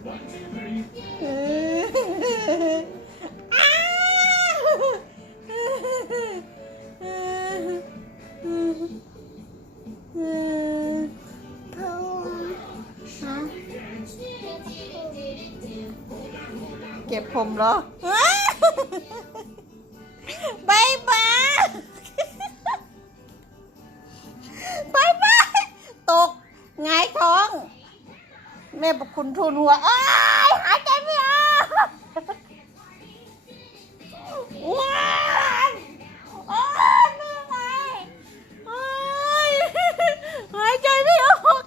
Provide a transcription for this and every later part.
เก็บผมเหรอ บายบาย แม่บอกคุณทูนหัวอ้ายหายใจไม่ออกว้ายโอ้ยแม่ไงโอ้ยหายใจไม่ออก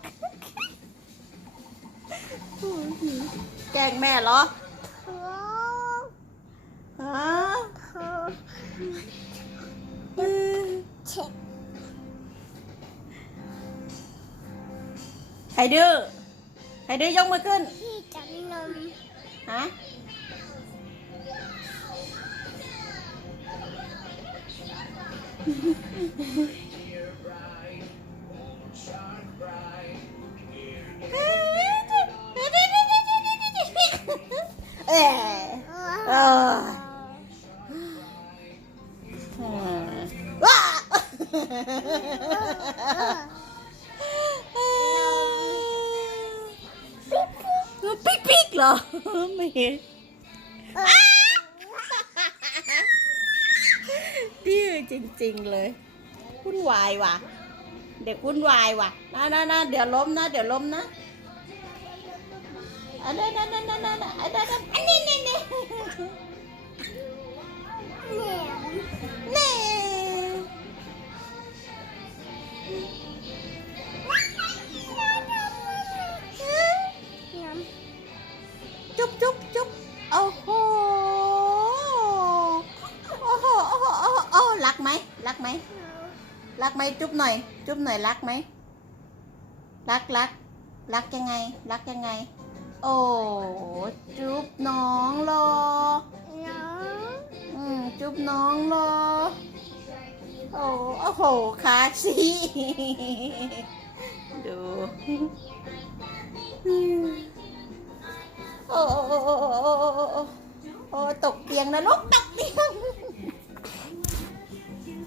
แกล้งแม่เหรอฮะใครดื้อ ใครดื้อยกมือขึ้น พี่จับนมฮะ เออเออว้า เหรอไม่เห็นดื้อจริง ๆ เลยวุ่นวายว่ะ เด็กวุ่นวายว่ะนะนะนะเดี๋ยวล้มนะ เดี๋ยวล้มนะอันนั้นนั่นนั่นนั่นนั่นอันนั้นอันนี้นี่ รักไหม รักไหมจุ๊บหน่อย จุ๊บหน่อยรักไหม รักรัก รักยังไง รักยังไง โอ้จุ๊บน้องรออืมจุ๊บน้องรอโอ้โอ้โหคาซีดูโอ้โอ้โอ้โอ้ตกเตียงนะลูกตกเตียง